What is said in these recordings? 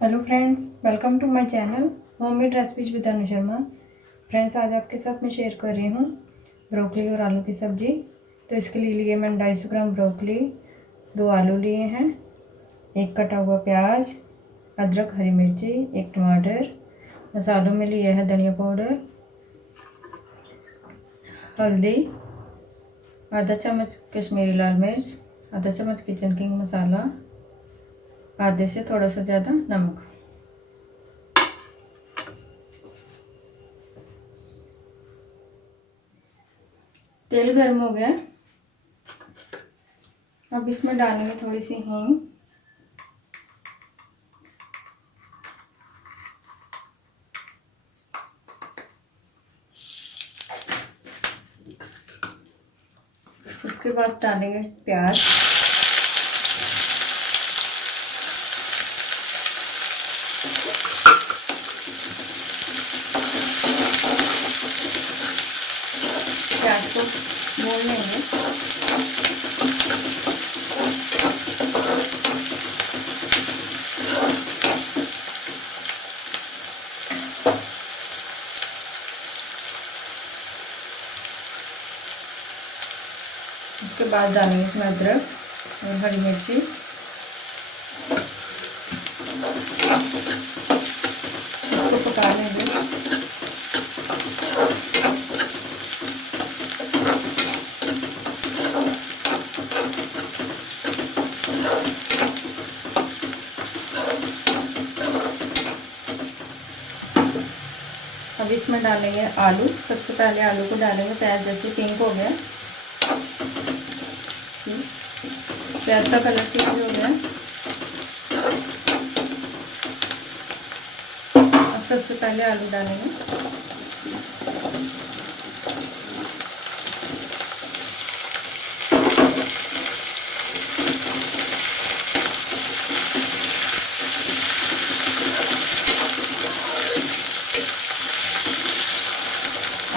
Hello friends, welcome to my channel homemade recipes with Anu Sharma. Friends, आज आपके साथ मैं शेयर कर रही हूँ ब्रोकली और आलू की सब्ज़ी। तो इसके लिए मैंने 250 ग्राम ब्रोकली, 2 आलू लिए हैं, एक कटा हुआ प्याज, अदरक, हरी मिर्ची, एक टमाटर। मसालों में लिया है धनिया पाउडर, हल्दी, आधा चम्मच कश्मीरी लाल मिर्च, आधा चम्मच किचन किंग मसाला, आधे से थोड़ा सा ज़्यादा नमक। तेल गर्म हो गया। अब इसमें डालेंगे थोड़ी सी हींग, उसके बाद डालेंगे प्याज, प्याज को भून लेंगे। उसके बाद डालेंगे इसमें अदरक और हरी मिर्ची, इसको पका लेंगे। अब इसमें डालेंगे आलू। सबसे पहले आलू को डालेंगे। प्याज जैसे पिंक हो गया, प्याज का कलर चेंज हो गया। अब सबसे पहले आलू डालेंगे।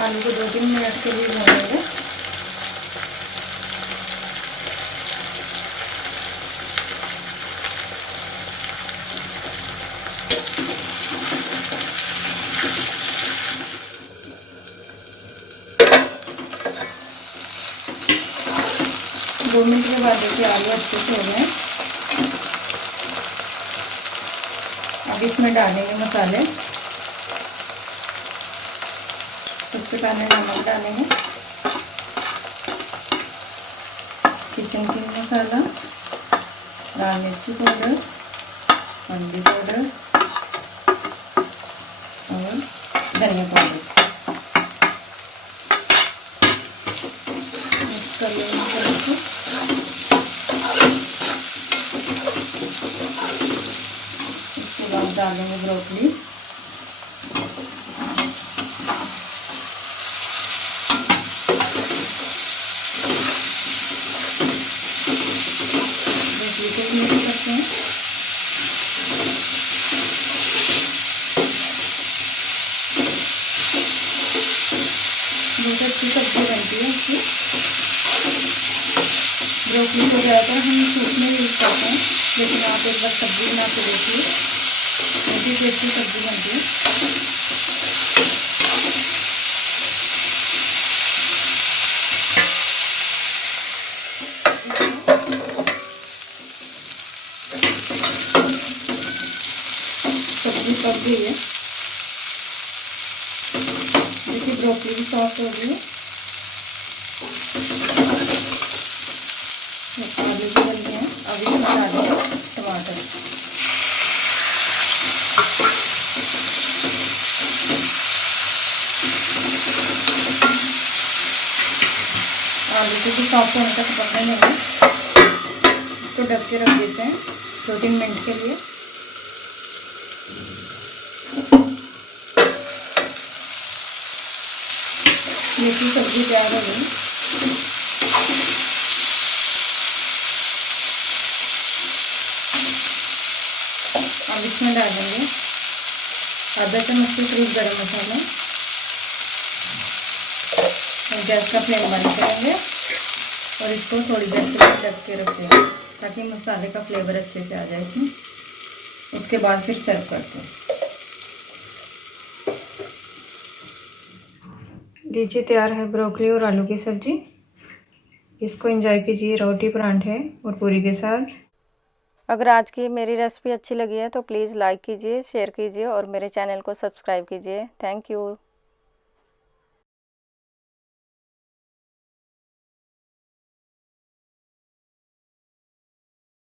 आलू को 2-3 मिनट के लिए भूनेंगे। दो मिनट के बाद देखिए आलू अच्छे से हो गए। अब इसमें डालेंगे मसाले। सबसे पहले नमक डालेंगे, किचन किंग मसाला, लाल मिर्ची पाउडर, हल्दी पाउडर और धनिया पाउडर। मिक्स कर लेंगे। इसके बाद डालेंगे ब्रोकली, मिक्स करते हैं। बहुत अच्छी सब्जी बनती है इसकी। ब्रोकली को ज़्यादातर हम सूप में यूज़ करते हैं, लेकिन आप एक बार सब्जी बना के देखिए, बहुत ही टेस्टी सब्जी बनती है। सब्जी पक गई है। देखिए ब्रोकली भी सॉफ्ट हो गई है। आलू भी गल गए हैं। अब इसमें डालेंगे टमाटर। आलू को भी सॉफ्ट होने तक पकने देंगे। इसको ढक के रख देते हैं 2-3 मिनट के लिए। मेथी सब्जी तैयार हो गई। अब इसमें डालेंगे आधा चम्मच के करीब गरम मसाला और गैस का फ्लेम बंद करेंगे और इसको थोड़ी देर के लिए ढक के रखेंगे ताकि मसाले का फ्लेवर अच्छे से आ जाए इसमें। उसके बाद फिर सर्व करते हैं। लीजिए तैयार है ब्रोकली और आलू की सब्जी। इसको एंजॉय कीजिए रोटी पराठे और पूरी के साथ। अगर आज की मेरी रेसिपी अच्छी लगी है तो प्लीज़ लाइक कीजिए, शेयर कीजिए और मेरे चैनल को सब्सक्राइब कीजिए। Thank you.